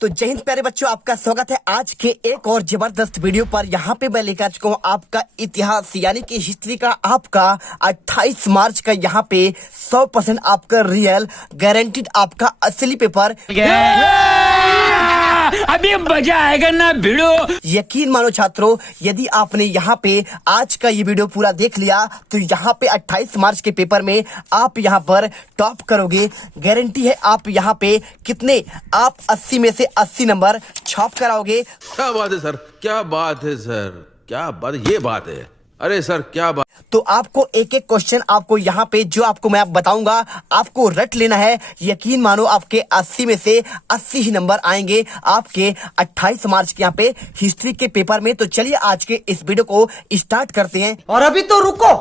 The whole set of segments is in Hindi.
तो जय हिंद प्यारे बच्चों, आपका स्वागत है आज के एक और जबरदस्त वीडियो पर। यहाँ पे मैं लेकर आ चुका हूँ आपका इतिहास यानी कि हिस्ट्री का आपका 28 मार्च का यहाँ पे 100% आपका रियल गारंटीड आपका असली पेपर। अभी मजा आएगा ना भिड़ो। यकीन मानो छात्रों, यदि आपने यहाँ पे आज का ये वीडियो पूरा देख लिया तो यहाँ पे 28 मार्च के पेपर में आप यहाँ पर टॉप करोगे। गारंटी है आप यहाँ पे कितने, आप 80 में से 80 नंबर छाप कराओगे। क्या बात है सर, क्या बात है सर, क्या बात, ये बात है। अरे सर क्या बात। तो आपको एक एक क्वेश्चन आपको यहाँ पे जो आपको मैं बताऊंगा आपको रट लेना है। यकीन मानो आपके 80 में से 80 ही नंबर आएंगे आपके 28 मार्च के यहाँ पे हिस्ट्री के पेपर में। तो चलिए आज के इस वीडियो को स्टार्ट करते हैं। और अभी तो रुको,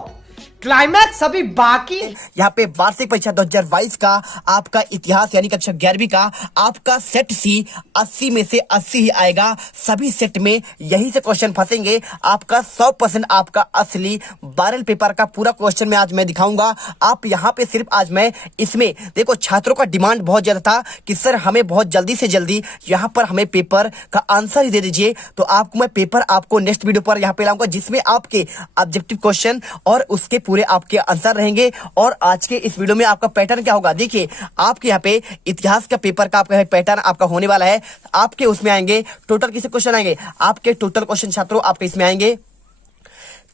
क्लाइमैक्स अभी बाकी। यहाँ पे वार्षिक परीक्षा 2022 का आपका इतिहास यानी कक्षा 11वीं का आपका सेट सी 80 में से 80 ही आएगा। सभी सेट में यही से क्वेश्चन फंसेंगे। आपका 100% आपका असली 12 पेपर का पूरा क्वेश्चन में आज मैं दिखाऊंगा। आप यहाँ पे सिर्फ आज मैं इसमें देखो, छात्रों का डिमांड बहुत ज्यादा था कि सर हमें बहुत जल्दी से जल्दी यहाँ पर हमें पेपर का आंसर ही दे दीजिए। तो आपको मैं पेपर आपको नेक्स्ट वीडियो पर यहाँ पे लाऊंगा जिसमें आपके ऑब्जेक्टिव क्वेश्चन और उसके पूरे आपके आंसर रहेंगे। और आज के इस वीडियो में आपका पैटर्न क्या होगा, देखिए आपके यहाँ पे इतिहास का पेपर का आपका पैटर्न आपका होने वाला है। आपके उसमें आएंगे टोटल कितने क्वेश्चन आएंगे, आपके टोटल क्वेश्चन छात्रों आपके इसमें आएंगे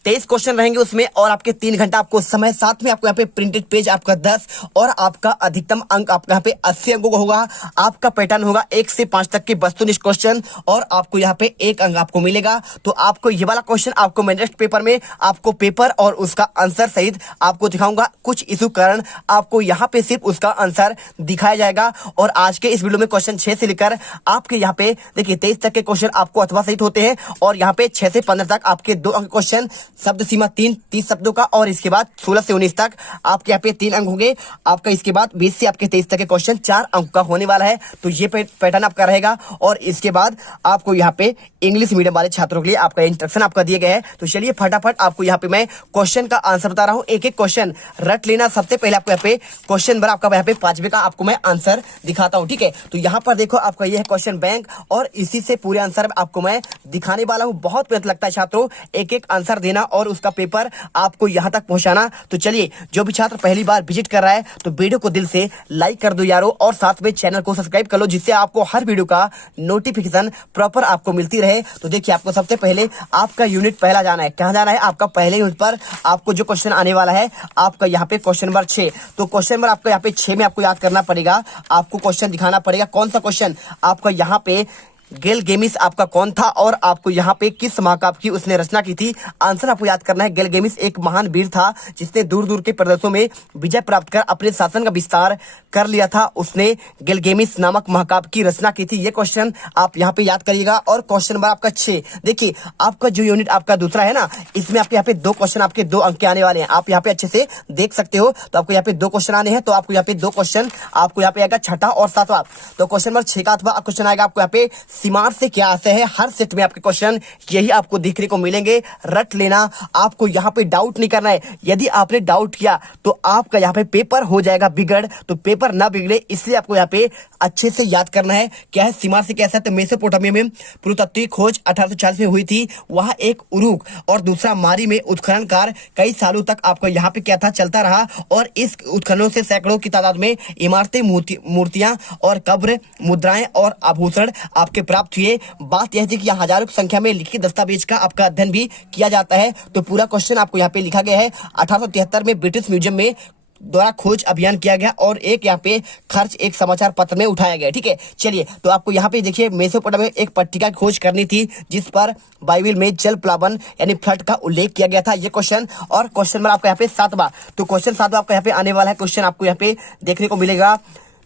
23 क्वेश्चन रहेंगे उसमें। और आपके 3 घंटा आपको समय, साथ में आपको यहाँ पे प्रिंटेड पेज आपका 10 और आपका अधिकतम अंक आपका यहाँ पे 80 अंकों का होगा। आपका पैटर्न होगा 1 से 5 तक के वस्तुनिष्ठ क्वेश्चन और आपको यहाँ पे 1 अंक आपको मिलेगा। तो आपको ये वाला क्वेश्चन आपको मैं नेक्स्ट पेपर में आपको पेपर और उसका आंसर सहित आपको दिखाऊंगा। कुछ इशू कारण आपको यहाँ पे सिर्फ उसका आंसर दिखाया जाएगा। और आज के इस वीडियो में क्वेश्चन 6 से लेकर आपके यहाँ पे देखिए 23 तक के क्वेश्चन आपको अथवा सहित होते हैं। और यहाँ पे 6 से 15 तक आपके 2 अंक क्वेश्चन, शब्द सीमा 30 शब्दों का। और इसके बाद 16 से 19 तक आपके यहाँ पे 3 अंक होंगे। आपका इसके बाद 20 से आपके 23 तक के क्वेश्चन 4 अंक का होने वाला है। तो ये पैटर्न आपका रहेगा। और इसके बाद आपको यहाँ पे इंग्लिश मीडियम वाले छात्रों के लिए आपका इंस्ट्रक्शन आपका दिए गए हैं। तो चलिए फटाफट आपको यहाँ पे मैं क्वेश्चन का आंसर बता रहा हूँ, एक एक क्वेश्चन रट लेना। सबसे पहले आपको यहाँ पे क्वेश्चन नंबर आपका यहाँ पे 5वें का आपको मैं आंसर दिखाता हूँ, ठीक है। तो यहाँ पर देखो आपका ये है क्वेश्चन बैंक और इसी से पूरे आंसर आपको मैं दिखाने वाला हूँ। बहुत मेहनत लगता है छात्रों एक एक आंसर देना और उसका पेपर आपको यहां तक पहुंचाना। तो चलिए, जो भी छात्र पहली बार विजिट कर रहा है तो वीडियो को दिल से लाइक कर दो यारो, और साथ में चैनल को सब्सक्राइब कर लो जिससे आपको हर वीडियो का नोटिफिकेशन प्रॉपर आपको मिलती रहे। तो देखिए आपको सबसे पहले आपका यूनिट पहला जाना है। कहां जाना है, आपका पहले यूनिट पर आपको जो क्वेश्चन आने वाला है आपका यहाँ पे क्वेश्चन नंबर 6। तो क्वेश्चन नंबर आपका यहाँ पे 6 में आपको याद करना पड़ेगा, आपको क्वेश्चन दिखाना पड़ेगा। कौन सा क्वेश्चन आपका यहाँ पे गिलगेमिस आपका कौन था और आपको यहाँ पे किस महाकाव्य की उसने रचना की थी। आंसर आपको याद करना है। गिलगेमिस एक महान वीर था जिसने दूर दूर के प्रदेशों में विजय प्राप्त कर अपने शासन का विस्तार कर लिया था। उसने गिलगेमिस नामक महाकाव्य की रचना की थी। ये क्वेश्चन आप यहाँ पे याद करिएगा। और क्वेश्चन नंबर आपका 6, देखिए आपका जो यूनिट आपका दूसरा है ना, इसमें आपके यहाँ पे 2 क्वेश्चन आपके 2 अंक के आने वाले हैं। आप यहाँ पे अच्छे से देख सकते हो। तो आपको यहाँ पे 2 क्वेश्चन आने हैं। तो आपको यहाँ पे 2 क्वेश्चन आपको यहाँ पे आएगा 6ठा और 7वां। तो क्वेश्चन नंबर 6 का अथवा क्वेश्चन आएगा आपको यहाँ पे सीमांत से क्या आशय है। हर सेट में आपके क्वेश्चन यही आपको देखने को मिलेंगे, रट लेना। आपको यहाँ पे डाउट नहीं करना है। यदि आपने डाउट किया तो आपका यहाँ पे पेपर हो जाएगा बिगड़। तो पेपर ना बिगड़े इसलिए आपको यहाँ पे अच्छे से याद करना है। क्या है सीमा से कैसा, तो मेसोपोटामिया में पुरातत्वीय खोज 1840 में हुई थी। वहां एक उरुक और दूसरा मारी में उत्खनन कार्य कई सालों तक आपको यहाँ पे क्या था, चलता रहा। और इस उत्खननों से सैकड़ों की तादाद में इमारतें, मूर्तियां और कब्र, मुद्राएं और आभूषण आपके प्राप्त हुए। बात यह थी कि यहाँ हजारों की संख्या में लिखित दस्तावेज का आपका अध्ययन भी किया जाता है। तो पूरा क्वेश्चन आपको यहाँ पे लिखा गया है। 1873 में ब्रिटिश म्यूजियम में द्वारा खोज अभियान किया गया और एक यहाँ पे खर्च एक समाचार पत्र में उठाया गया, ठीक है। चलिए, तो आपको यहाँ पे देखिए मेसोपोटामिया में एक पट्टिका की खोज करनी थी जिस पर बाइबल में जल प्लावन यानी फ्लड का उल्लेख किया गया था। ये क्वेश्चन। और क्वेश्चन नंबर आपका यहाँ पे 7वां। तो क्वेश्चन 7वां आपका यहाँ पे आने वाला है। क्वेश्चन आपको यहाँ पे देखने को मिलेगा,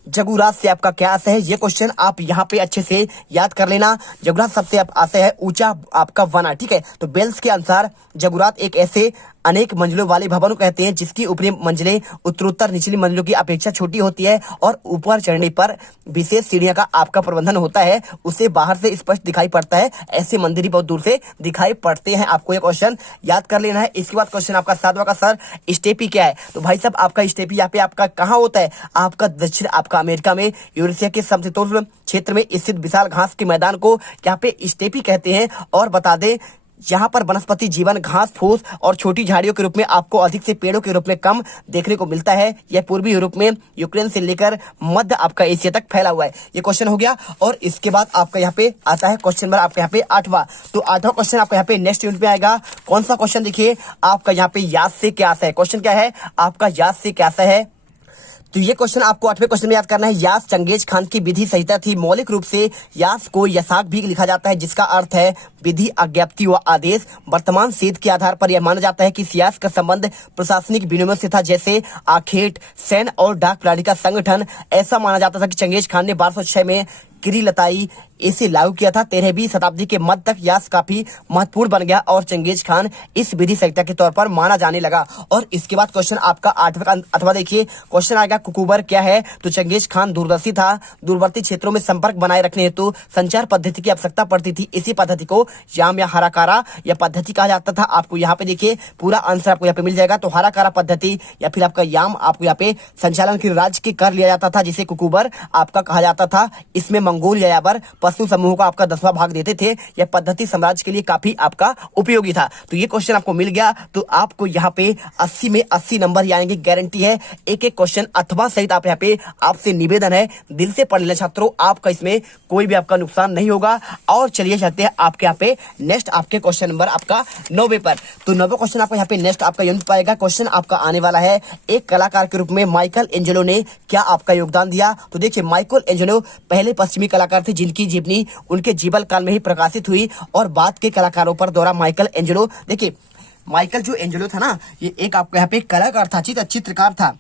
जगुरात से आपका क्या आशय है। ये क्वेश्चन आप यहाँ पे अच्छे से याद कर लेना। जगुरात सबसे आशय है ऊंचा आपका वना, ठीक है। तो बेल्स के अनुसार जगुरात एक ऐसे अनेक मंजिलों वाले भवन को कहते हैं जिसकी ऊपरी मंजिलें उत्तरोत्तर निचली मंजिलों की अपेक्षा छोटी होती है और ऊपर चढ़ने पर विशेष सीढ़ियां का आपका प्रबंधन होता है, उसे बाहर से स्पष्ट दिखाई पड़ता है। ऐसे मंदिर ही बहुत दूर से दिखाई पड़ते हैं। आपको ये क्वेश्चन याद कर लेना है। इसके बाद क्वेश्चन आपका 7वां का, सर स्टेपी क्या है? तो भाई साहब आपका स्टेपी यहाँ पे आपका कहाँ होता है? आपका दक्षिण आपका अमेरिका में यूरेशिया के समशीतोष्ण क्षेत्र में स्थित विशाल घास के मैदान को यहाँ पे स्टेपी कहते हैं। और बता दें यहाँ पर वनस्पति जीवन घास फूस और छोटी झाड़ियों के रूप में आपको अधिक से पेड़ों के रूप में कम देखने को मिलता है। यह पूर्वी यूरोप में यूक्रेन से लेकर मध्य आपका एशिया तक फैला हुआ है। ये क्वेश्चन हो गया। और इसके बाद आपका यहाँ पे आता है क्वेश्चन नंबर आपका यहाँ पे 8वां। तो 8वां क्वेश्चन आपका यहाँ पे नेक्स्ट यूनिट में आएगा। कौन सा क्वेश्चन? देखिए आपका यहाँ पे याद से क्या आता है। क्वेश्चन क्या है आपका? याद से क्या आता है? तो ये क्वेश्चन आपको 8वें क्वेश्चन में याद करना है। यास चंगेज खान की विधि संहिता थी। मौलिक रूप से यास को यसाक भी लिखा जाता है जिसका अर्थ है विधि, आज्ञप्ति व आदेश। वर्तमान सेध के आधार पर यह माना जाता है कि सियास का संबंध प्रशासनिक विनिमय से था, जैसे आखेट, सैन्य और डाक प्रणाली का संगठन। ऐसा माना जाता था कि चंगेज खान ने 1206 में किरीलताई इसे लागू किया था। 13वीं शताब्दी के मध्य तक यास काफी महत्वपूर्ण बन गया और चंगेज खान इस विधि संहिता के तौर पर माना जाने लगा। और इसके बाद क्वेश्चन आपका 8वां अथवा देखिए क्वेश्चन आएगा कुकुबर क्या है? तो चंगेज खान दूरदर्शी था। दूरवर्ती क्षेत्रों में संपर्क बनाए रखने हेतु संचार पद्धति की आवश्यकता पड़ती थी। इसी पद्धति को याम या हराकारा या पद्धति कहा जाता था। आपको यहाँ पे देखिए पूरा आंसर आपको यहाँ पे मिल जाएगा। तो हराकारा पद्धति या फिर आपका याम आपको यहाँ पे संचालन की राज्य के कर लिया जाता था जिसे कुकुबर आपका कहा जाता था। इसमें मंगोल यायावर पशु समूह को आपका 10वां भाग देते थे। यह पद्धति साम्राज्य के लिए काफी आपका उपयोगी था। तो ये क्वेश्चन आपको मिल गया। तो आपको यहाँ पे 80 में 80 नंबर आएंगे, गारंटी है। एक एक क्वेश्चन अथवा सहित आप यहाँ पे आपसे निवेदन है दिल से पढ़ लेना छात्रों, आपका इसमें कोई भी आपका नुकसान नहीं होगा। और चलिए चलते हैं आपके यहाँ पे नेक्स्ट आपके क्वेश्चन नंबर आपका 9वें पर। तो 9वां क्वेश्चन आपका यहाँ पे नेक्स्ट आपका यूनिट पाएगा। क्वेश्चन आपका आने वाला है एक कलाकार के रूप में माइकल एंजेलो ने क्या आपका योगदान दिया? तो देखिए माइकल एंजेलो पहले पश्चिमी कलाकार थे जिनकी जीवनी उनके जीवन काल में ही प्रकाशित हुई और बाद के कलाकारों पर दौरा माइकल एंजेलो। देखिए माइकल जो एंजेलो था ना, ये एक आपको यहाँ पे कलाकार था, चित्रकार था।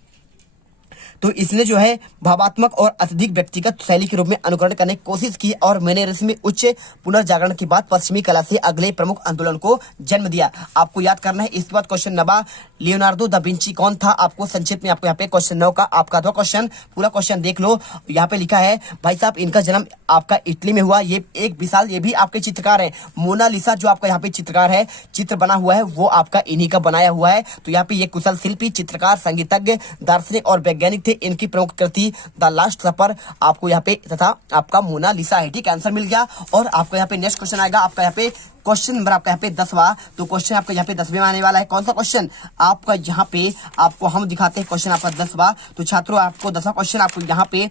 तो इसने जो है भावात्मक और अत्यधिक व्यक्तिगत शैली के रूप में अनुकरण करने की कोशिश की और मैनरिज्म में उच्च पुनर्जागरण के बाद पश्चिमी कला से अगले प्रमुख आंदोलन को जन्म दिया। आपको याद करना है। इसके बाद क्वेश्चन 9 लियोनार्डो दा विंची कौन था? आपको संक्षिप्त में आपको यहाँ पे क्वेश्चन 9 का आपका 2 क्वेश्चन पूरा क्वेश्चन देख लो। यहाँ पे लिखा है भाई साहब इनका जन्म आपका इटली में हुआ। ये एक विशाल, ये भी आपके चित्रकार है। मोनालिसा जो आपका यहाँ पे चित्रकार है, चित्र बना हुआ है वो आपका इन्हीं का बनाया हुआ है। तो यहाँ पे ये कुशल शिल्पी, चित्रकार, संगीतज्ञ, दार्शनिक और वैज्ञानिक थे। इनकी प्रमुख कृति द लास्ट सपर आपको यहाँ पे तथा आपका मोनालिसा है। ठीक, आंसर मिल गया। और आपको यहाँ पे नेक्स्ट क्वेश्चन आएगा आपका यहाँ पे क्वेश्चन नंबर आपका यहाँ पे 10वां। तो क्वेश्चन आपका यहाँ पे 10वें में आने वाला है। कौन सा क्वेश्चन? आपका यहाँ पे आपको हम दिखाते हैं क्वेश्चन आपका 10वां। तो छात्रों आपको 10वां क्वेश्चन आपको यहाँ पे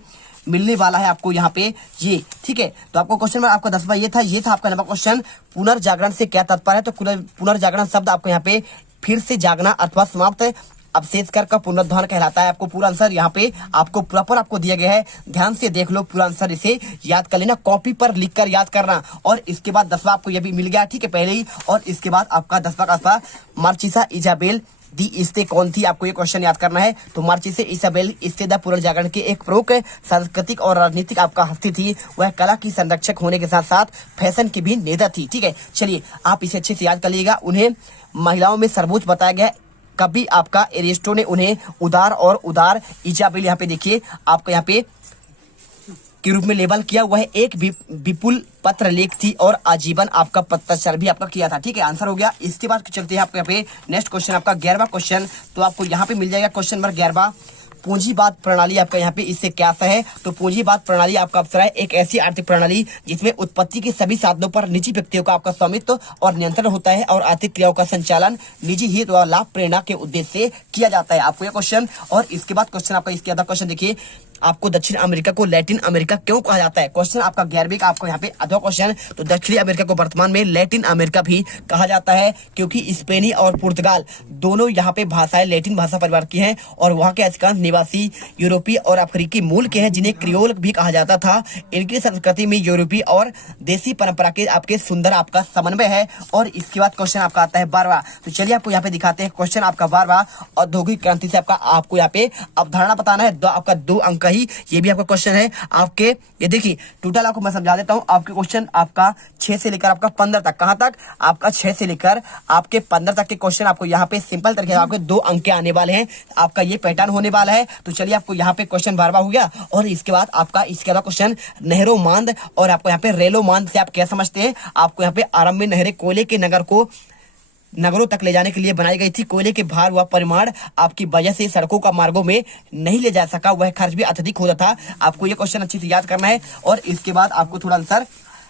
मिलने वाला है आपको यहाँ पे ये। ठीक है, तो आपको क्वेश्चन नंबर आपका 10वां ये था आपका नंबर क्वेश्चन। पुनर्जागरण से क्या तात्पर्य है? तो पुनर्जागरण शब्द आपको यहाँ पे फिर से जागना अथवा समाप्त अवशेषकर का पुनरुद्धार कहलाता है। आपको पूरा आंसर यहाँ पे आपको प्रॉपर आपको दिया गया है, ध्यान से देख लो पूरा आंसर, इसे याद कर लेना, कॉपी पर लिखकर याद करना। और इसके बाद 10वां आपको ये भी मिल गया, ठीक है, पहले ही। और इसके बाद आपका 10वां का मार्चिसा इजाबेल दी इस्ते कौन थी? आपको ये क्वेश्चन याद करना है। तो मार्चिसा इजाबेल इस्ते द पुनर्जागरण के एक प्रमुख सांस्कृतिक और राजनीतिक आपका हस्ती थी। वह कला की संरक्षक होने के साथ साथ फैशन की भी नेता थी। ठीक है, चलिए आप इसे अच्छे से याद कर लीजिएगा। उन्हें महिलाओं में सर्वोच्च बताया गया। कभी आपका एरिस्टो ने उन्हें उदार इजाबेल यहाँ पे देखिए आपका यहाँ पे के रूप में लेबल किया हुआ है। एक विपुल पत्र लेख थी और आजीवन आपका पत्राचार भी आपका किया था। ठीक है, आंसर हो गया। इसके बाद चलते हैं आपके यहाँ पे नेक्स्ट क्वेश्चन आपका 11वां क्वेश्चन। तो आपको यहाँ पे मिल जाएगा क्वेश्चन नंबर 11वां। पूंजीवाद प्रणाली आपका यहाँ पे इससे क्या सा है? तो पूंजीवाद प्रणाली आपका अवसर है एक ऐसी आर्थिक प्रणाली जिसमें उत्पत्ति के सभी साधनों पर निजी व्यक्तियों का आपका स्वामित्व और नियंत्रण होता है और आर्थिक क्रियाओं का संचालन निजी हित व लाभ प्रेरणा के उद्देश्य से किया जाता है। आपको यह क्वेश्चन। और इसके बाद क्वेश्चन आपका इसके आधा क्वेश्चन देखिए, आपको दक्षिण अमेरिका को लैटिन अमेरिका क्यों कहा जाता है? क्वेश्चन आपका 11वीं का आपको यहाँ पे आधा क्वेश्चन। तो दक्षिणी अमेरिका को वर्तमान में लैटिन अमेरिका भी कहा जाता है क्योंकि स्पेनी और पुर्तगाल दोनों यहाँ पे भाषाएं लैटिन भाषा परिवार की हैं और वहाँ के अधिकांश निवासी यूरोपीय और अफ्रीकी मूल के हैं जिन्हें क्रियोल भी कहा जाता था। इनकी संस्कृति में यूरोपीय और देसी परंपरा के आपके सुंदर आपका समन्वय है। और इसके बाद क्वेश्चन आपका आता है 12वां। तो चलिए आपको यहाँ पे दिखाते हैं क्वेश्चन आपका 12वां। औद्योगिक क्रांति से आपको यहाँ पे अवधारणा बताना है। आपका 2 अंक वही ये भी आपका क्वेश्चन है आपके। ये देखिए टोटल आपको मैं समझा देता हूँ, आपके क्वेश्चन आपका 6 से लेकर आपका 15 तक, कहाँ तक आपका 6 से लेकर आपके 15 तक के क्वेश्चन आपको यहाँ पे सिंपल तरीके से आपके 2 अंक के आने वाले हैं। आपका ये पैटर्न होने वाला है। तो चलिए आपको यहाँ पे क्वेश्चन बार हो गया, और इसके बाद आपका इसके अलावा क्वेश्चन नहरों मांद और आपको यहाँ पे रेलो मांद से आप क्या समझते हैं। आपको यहाँ पे आरंभ में नहरें कोयले के नगरों तक ले जाने के लिए बनाई गई थी। कोयले के भार व परिमाण आपकी वजह से सड़कों का मार्गों में नहीं ले जा सका, वह खर्च भी अत्यधिक होता था। आपको ये क्वेश्चन अच्छे से याद करना है। और इसके बाद आपको थोड़ा आंसर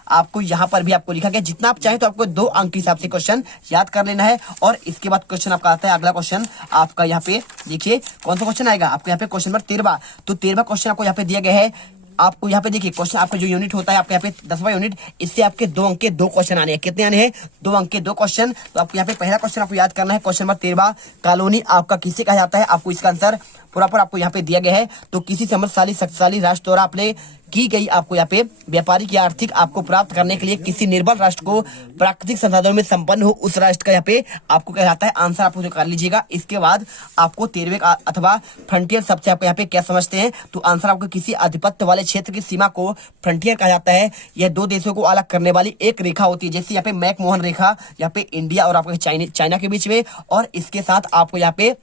आपको यहाँ पर भी आपको लिखा गया, जितना आप चाहें तो आपको 2 अंक के हिसाब से क्वेश्चन याद कर लेना है। और इसके बाद क्वेश्चन आपका आता है अगला क्वेश्चन आपका यहाँ पे देखिए कौन सा क्वेश्चन आएगा आपको यहाँ पे क्वेश्चन नंबर 13। तो 13वां क्वेश्चन आपको यहाँ पे दिया गया है। आपको यहाँ पे देखिए क्वेश्चन आपका जो यूनिट होता है आपके यहाँ पे 10वां यूनिट, इससे आपके 2 अंक के 2 क्वेश्चन आने हैं। कितने आने हैं? 2 अंक के 2 क्वेश्चन। तो आपको यहाँ पे पहला क्वेश्चन आपको याद करना है, क्वेश्चन नंबर 13, कॉलोनी आपका किसे कहा जाता है। आपको इसका आंसर पूरा आपको यहाँ पे दिया गया है। तो किसी समृद्धशाली शक्तिशाली राष्ट्र द्वारा आपने की गई आपको यहाँ पे व्यापारिक या आर्थिक आपको प्राप्त करने के लिए किसी निर्बल राष्ट्र को प्राकृतिक संसाधनों में संपन्न हो, उस राष्ट्र का यहाँ पे आपको क्या जाता है आंसर आपको कर लीजिएगा। इसके बाद आपको 13वें अथवा फ्रंटियर शब्द से आपको यहाँ पे क्या समझते हैं। तो आंसर आपको किसी आधिपत्य वाले क्षेत्र की सीमा को फ्रंटियर कहा जाता है। यह 2 देशों को अलग करने वाली एक रेखा होती है, जैसे यहाँ पे मैकमोहन रेखा यहाँ पे इंडिया और आपके चाइना के बीच में। और इसके साथ आपको यहाँ पे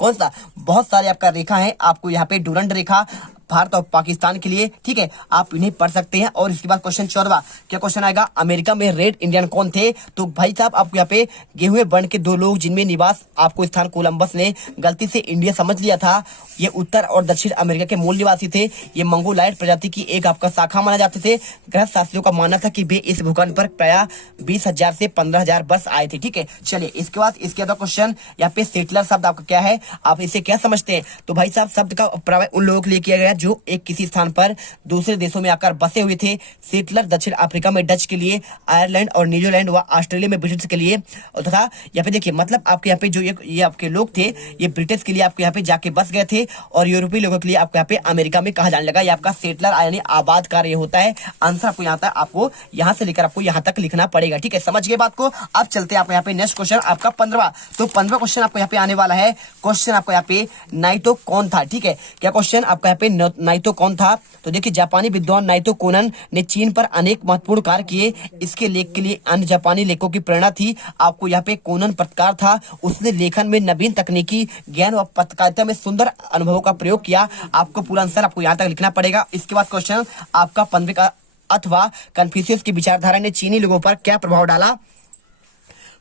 कौन सा बहुत सारे आपका रेखा है, आपको यहाँ पे डूरंड रेखा भारत और पाकिस्तान के लिए, ठीक है, आप इन्हें पढ़ सकते हैं। और इसके बाद क्वेश्चन 14 क्या क्वेश्चन आएगा, अमेरिका में रेड इंडियन कौन थे। तो भाई साहब आपको यहाँ पे गेहूं वर्ण के 2 लोग जिनमें निवास आपको स्थान कोलंबस ने गलती से इंडिया समझ लिया था। ये उत्तर और दक्षिण अमेरिका के मूल निवासी थे। ये मंगोलाइड प्रजाति की एक आपका शाखा माना जाते थे। ग्रह शास्त्रियों का मानना था कि वे इस भूखंड पर प्राय 20,000 से 15,000 वर्ष आए थे। ठीक है, चलिए इसके बाद इसके अलावा क्वेश्चन यहाँ पे सेटलर शब्द आपका क्या है, आप इसे क्या समझते हैं। तो भाई साहब शब्द का प्रयोग उन लोगों के लिए किया गया जो एक किसी स्थान पर दूसरे देशों में आकर बसे हुए थे। सेटलर दक्षिण अफ्रीका में डच के लिए, आयरलैंड और न्यूजीलैंड व ऑस्ट्रेलिया में ब्रिटिश के लिए, और तथा यहाँ पे देखिए मतलब आपके यहाँ पे जो ये आपके लोग थे ये ब्रिटिश के लिए आपके यहाँ पे जाके बस गए थे, और यूरोपीय लोगों के लिए आपको यहाँ पे अमेरिका में कहा जाने लगा। ये आपका सेटलर यानी आबाद कार्य होता है। आंसर आपको यहाँ तक आपको यहाँ से लेकर आपको यहाँ तक लिखना पड़ेगा। ठीक है, समझ गए बात को। अब चलते हैं आपको यहाँ पे नेक्स्ट क्वेश्चन आपका 15वां। तो 15वां क्वेश्चन आपको यहाँ पे आने वाला है। क्वेश्चन आपको यहाँ पे नाइटो कौन था। ठीक है, क्या क्वेश्चन आपका यहाँ पे नाइटो कौन था। तो देखिए जापानी विद्वान नाइतो कोनन ने चीन पर अनेक महत्वपूर्ण कार्य किए। इसके लेख के लिए अन्य जापानी लेखकों की प्रेरणा थी। आपको यहाँ पे कोनन पत्रकार था। उसने लेखन में नवीन तकनीकी ज्ञान व पत्रकारिता में सुंदर अनुभवों का प्रयोग किया। आपको पूरा आंसर आपको यहाँ तक लिखना पड़ेगा। इसके बाद क्वेश्चन आपका 15 का अथवा कन्फ्यूशियस की विचारधारा ने चीनी लोगों पर क्या प्रभाव डाला।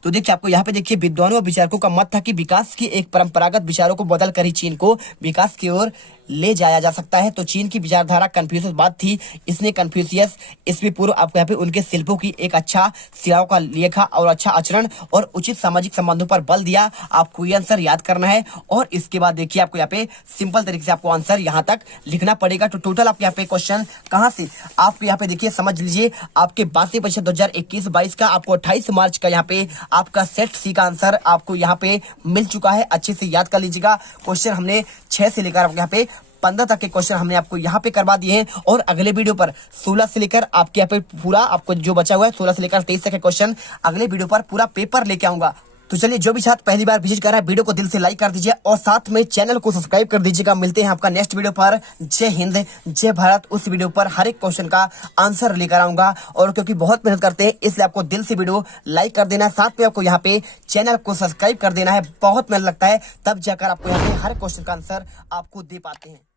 तो देखिए आपको यहाँ पे देखिए विद्वानों और विचारकों का मत था कि विकास की एक परंपरागत विचारों को बदल कर ही चीन को विकास की ओर ले जाया जा सकता है। तो चीन की विचारधारा कन्फ्यूशियसवाद थी। इसने कन्फ्यूशियस ईस्वी पूर्व आपको यहाँ पे उनके शिल्पों की एक अच्छा सिराओं का लेखा और अच्छा आचरण और उचित सामाजिक संबंधों पर बल दिया। आपको ये आंसर याद करना है। और इसके बाद देखिए आपको यहाँ पे सिंपल तरीके से आपको आंसर यहाँ तक लिखना पड़ेगा। तो टोटल आपके यहाँ पे क्वेश्चन कहाँ से आपको यहाँ पे देखिए समझ लीजिए आपके 82% 2021-22 का आपको 28 मार्च का यहाँ पे आपका सेट सी का आंसर आपको यहाँ पे मिल चुका है। अच्छे से याद कर लीजिएगा। क्वेश्चन हमने 6 से लेकर आपको यहाँ पे 15 तक के क्वेश्चन हमने आपको यहाँ पे करवा दिए हैं। और अगले वीडियो पर 16 से लेकर आपके यहाँ पे पूरा आपको जो बचा हुआ है 16 से लेकर 23 तक के क्वेश्चन अगले वीडियो पर पूरा पेपर लेके आऊंगा। तो चलिए जो भी छात्र पहली बार विजिट कर रहा है वीडियो को दिल से लाइक कर दीजिए और साथ में चैनल को सब्सक्राइब कर दीजिएगा। मिलते हैं आपका नेक्स्ट वीडियो पर। जय हिंद जय भारत। उस वीडियो पर हर एक क्वेश्चन का आंसर लेकर आऊंगा। और क्योंकि बहुत मेहनत करते हैं इसलिए आपको दिल से वीडियो लाइक कर देना है, साथ में आपको यहाँ पे चैनल को सब्सक्राइब कर देना है। बहुत मेहनत लगता है तब जाकर आपको यहाँ पे हर क्वेश्चन का आंसर आपको दे पाते हैं।